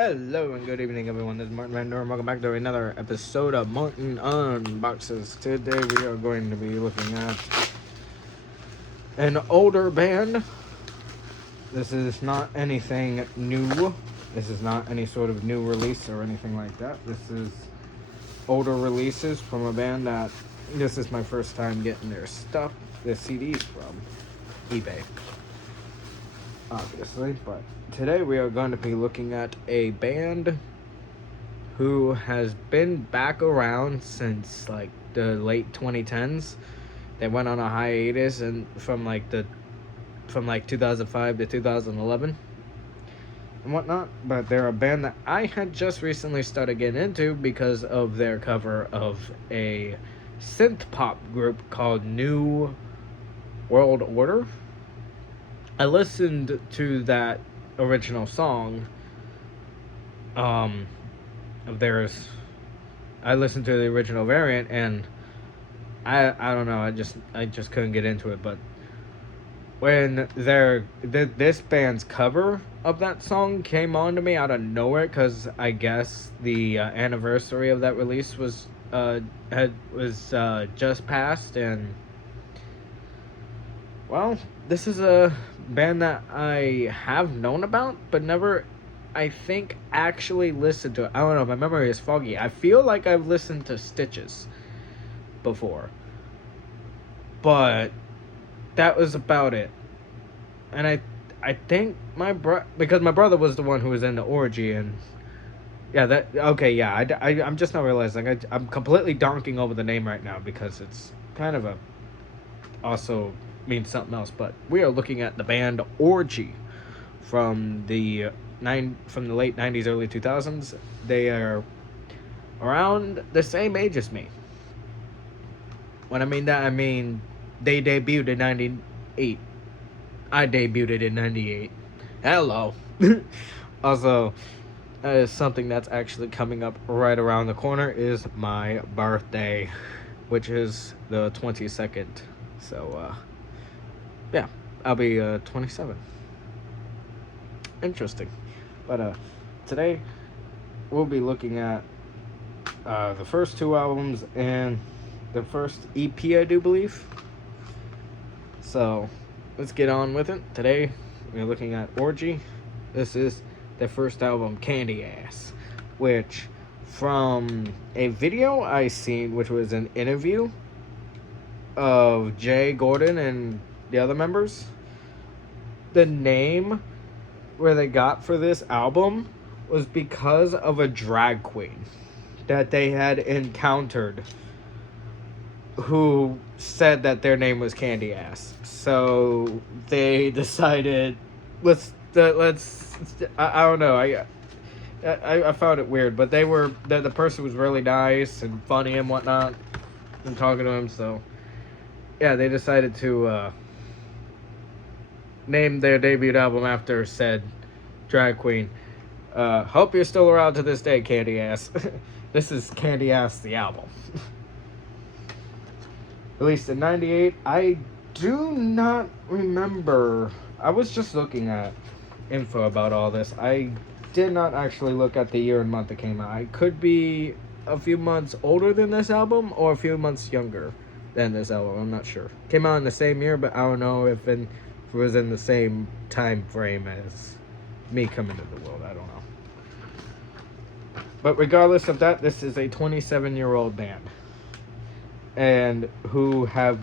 Hello and good evening, everyone. This is Martin Van Doren. Welcome back to another episode of Martin Unboxes. Today we are going to be looking at an older band. This is not anything new. This is not any sort of new release or anything like that. This is older releases from a band that this is my first time getting their stuff, their CDs from eBay, obviously. But today we are going to be looking at a band who has been back around since like the late 2010s. They went on a hiatus and from 2005 to 2011 and whatnot. But they're a band that I had just recently started getting into because of their cover of a synth pop group called New World Order. I listened to that original song of theirs. I listened to the original variant and I don't know, I just couldn't get into it. But when this band's cover of that song came on to me out of nowhere, because I guess the anniversary of that release was just passed, and well, this is a band that I have known about but never, I think, actually listened to it. I don't know, my memory is foggy. I feel like I've listened to Stitches before, but that was about it. And I think because my brother was the one who was in the Orgy, and I'm just not realizing I'm completely donking over the name right now because it's kind of also means something else. But we are looking at the band Orgy from the late 90s, early 2000s. They are around the same age as me. When I mean that, I mean they debuted in 98. I debuted in 98. Hello. Also, something that's actually coming up right around the corner is my birthday, which is the 22nd. So, yeah, I'll be 27. Interesting. But today we'll be looking at the first two albums and the first EP, I do believe. So let's get on with it. Today we're looking at Orgy. This is their first album, Candy Ass, which from a video I seen, which was an interview of Jay Gordon and the other members, the name where they got for this album was because of a drag queen that they had encountered who said that their name was Candy Ass. So they decided, I don't know, I found it weird, but the person was really nice and funny and whatnot and talking to him. So yeah, they decided to name their debut album after said drag queen. Hope you're still around to this day, Candy Ass. This is Candy Ass, the album. Released in 98. I do not remember. I was just looking at info about all this. I did not actually look at the year and month it came out. I could be a few months older than this album or a few months younger than this album. I'm not sure. Came out in the same year, but I don't know if it was in the same time frame as me coming to the world. I don't know. But regardless of that, this is a 27-year-old band. And who have,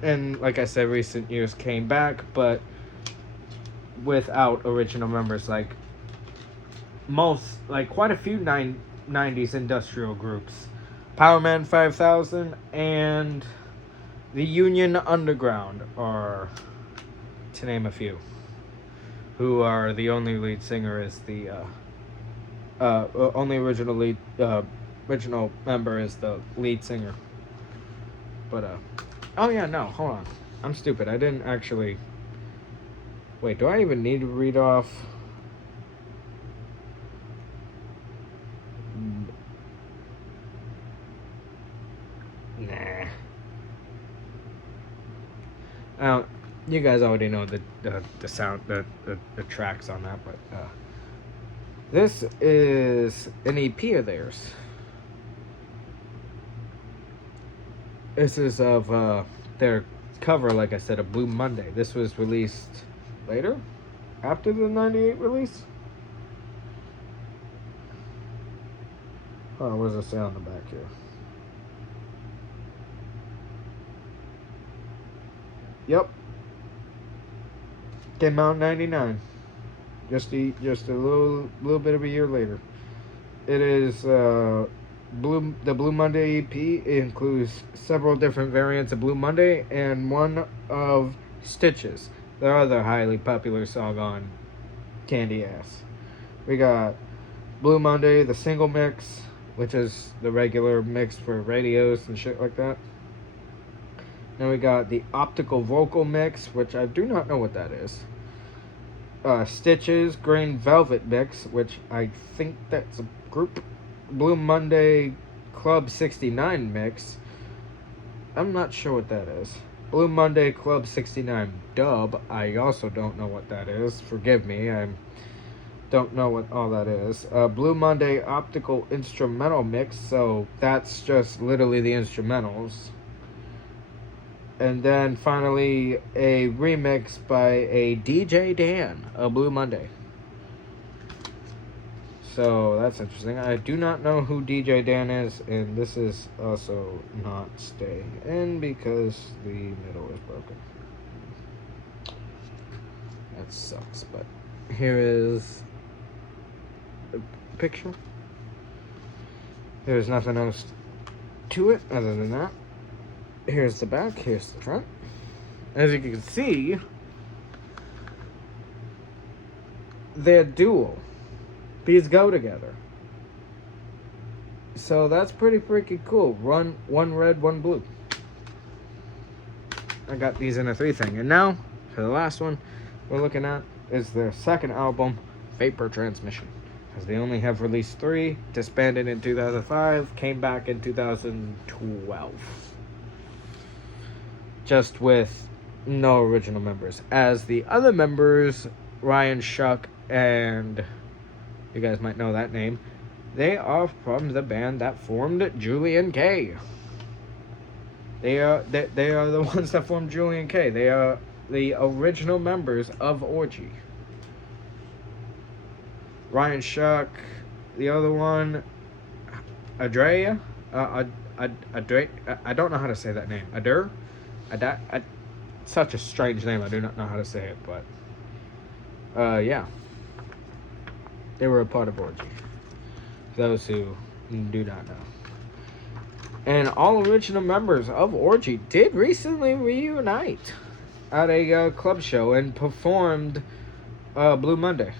and like I said, recent years came back, but without original members, like quite a few 90s industrial groups. Powerman 5000 and the Union Underground are, to name a few, who are the only lead singer is the, only original member is the lead singer. But oh yeah, no, hold on, I'm stupid. I didn't actually, wait, do I even need to read off? Nah. You guys already know the sound, the tracks on that, but This is an EP of theirs. This is of their cover, like I said, of Blue Monday. This was released later, after the '98 release. Oh, what does it say on the back here? Yep. Came out in '99. Just a little bit of a year later. It is the Blue Monday EP. It includes several different variants of Blue Monday and one of Stitches, their other highly popular song on Candy Ass. We got Blue Monday, the single mix, which is the regular mix for radios and shit like that. Then we got the optical vocal mix, which I do not know what that is. Stitches Green Velvet mix, which I think that's a group. Blue Monday Club 69 mix. I'm not sure what that is. Blue Monday Club 69 dub. I also don't know what that is. Forgive me. I don't know what all that is. Blue Monday Optical Instrumental mix. So that's just literally the instrumentals. And then finally a remix by a DJ Dan of Blue Monday. So that's interesting. I do not know who DJ Dan is, and this is also not staying in because the middle is broken. That sucks, but here is a picture. There's nothing else to it other than that. Here's the back, here's the front. As you can see, they're dual. These go together. So that's pretty freaking cool. One red, one blue. I got these in a 3 thing. And now, for the last one we're looking at is their second album, Vapor Transmission. Because they only have released 3, disbanded in 2005, came back in 2012. Just with no original members. As the other members, Ryan Shuck and... you guys might know that name. They are from the band that formed Julian K. They are the ones that formed Julian K. They are the original members of Orgy. Ryan Shuck, the other one, Adrea. I don't know how to say that name. Such a strange name. I do not know how to say it, but yeah. They were a part of Orgy. Those who do not know. And all original members of Orgy did recently reunite at a club show and performed Blue Monday.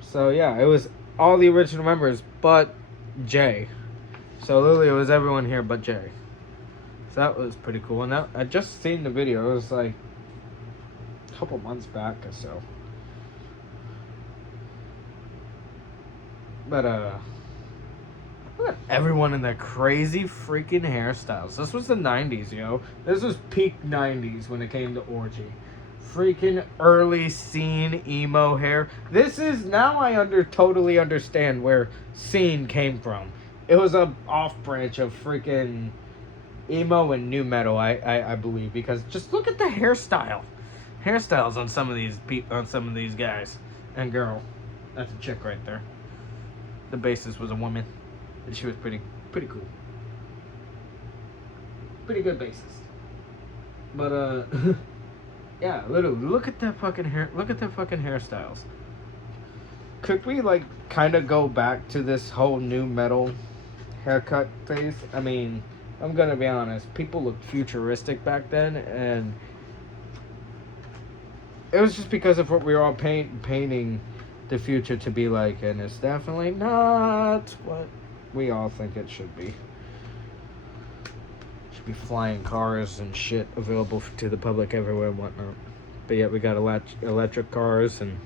So yeah, it was all the original members but Jay. So literally it was everyone here but Jay. So that was pretty cool. And that, I just seen the video. It was like a couple months back or so. But look at everyone in their crazy freaking hairstyles. This was the 90s, yo. This was peak 90s when it came to Orgy. Freaking early scene emo hair. This is, now I totally understand where scene came from. It was a off branch of freaking emo and new metal, I believe, because just look at the hairstyles on some of these guys and girl. That's a chick right there. The bassist was a woman, and she was pretty cool. Pretty good bassist. But yeah, literally, look at that fucking hair. Look at their fucking hairstyles. Could we like kind of go back to this whole new metal haircut phase? I mean, I'm gonna be honest. People looked futuristic back then, and it was just because of what we were all painting the future to be like, and it's definitely not what we all think it should be. Should be flying cars and shit available to the public everywhere and whatnot. But yet we got electric cars and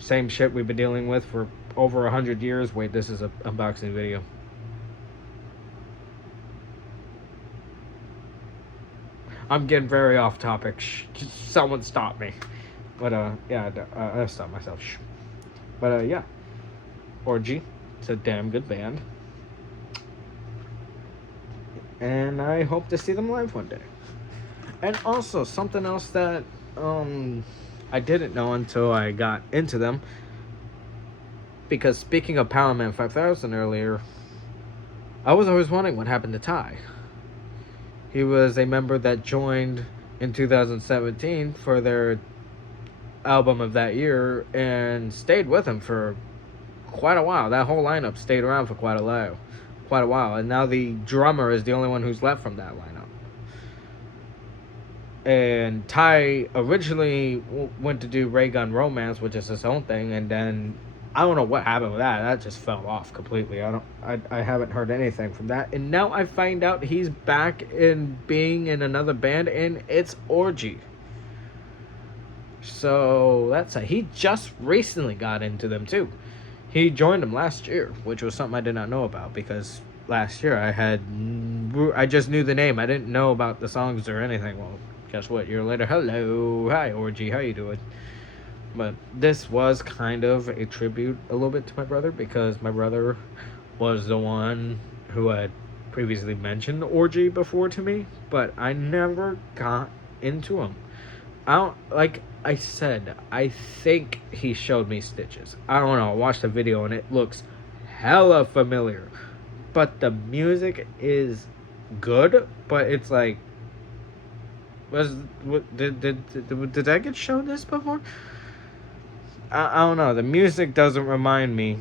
same shit we've been dealing with for over 100 years. Wait, this is an unboxing video. I'm getting very off topic. Someone stop me. But yeah, I stopped myself. But yeah, Orgy. It's a damn good band. And I hope to see them live one day. And also, something else that I didn't know until I got into them. Because speaking of Power Man 5000 earlier, I was always wondering what happened to Ty. He was a member that joined in 2017 for their album of that year and stayed with him for quite a while. That whole lineup stayed around for quite a while, and now the drummer is the only one who's left from that lineup. And Ty originally went to do Ray Gun Romance, which is his own thing, and then I don't know what happened with that. That just fell off completely. I haven't heard anything from that. And now I find out he's back in being in another band, and it's Orgy. So he just recently got into them too. He joined them last year, which was something I did not know about, because last year I just knew the name. I didn't know about the songs or anything. Well, guess what? A year later, hello, hi Orgy, how you doing? But this was kind of a tribute a little bit to my brother, because my brother was the one who had previously mentioned Orgy before to me, but I never got into him. Like I said, I think he showed me Stitches. I don't know. I watched the video and it looks hella familiar, but the music is good. But it's like, did I get shown this before? I don't know. The music doesn't remind me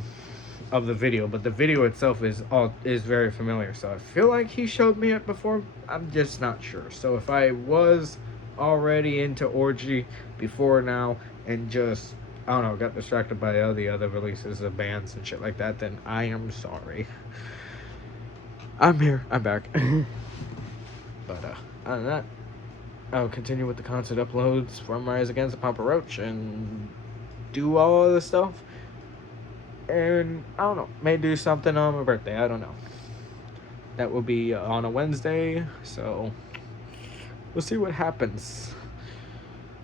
of the video, but the video itself is very familiar. So I feel like he showed me it before. I'm just not sure. So if I was already into Orgy before now and just, I don't know, got distracted by all the other releases of bands and shit like that, then I am sorry. I'm here. I'm back. But other than that, I'll continue with the concert uploads from Rise Against the Papa Roach and do all of this stuff. And I don't know, may do something on my birthday. I don't know. That will be on a Wednesday, so we'll see what happens.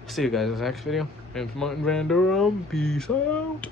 See you guys in the next video. And from Martin Van Peace out.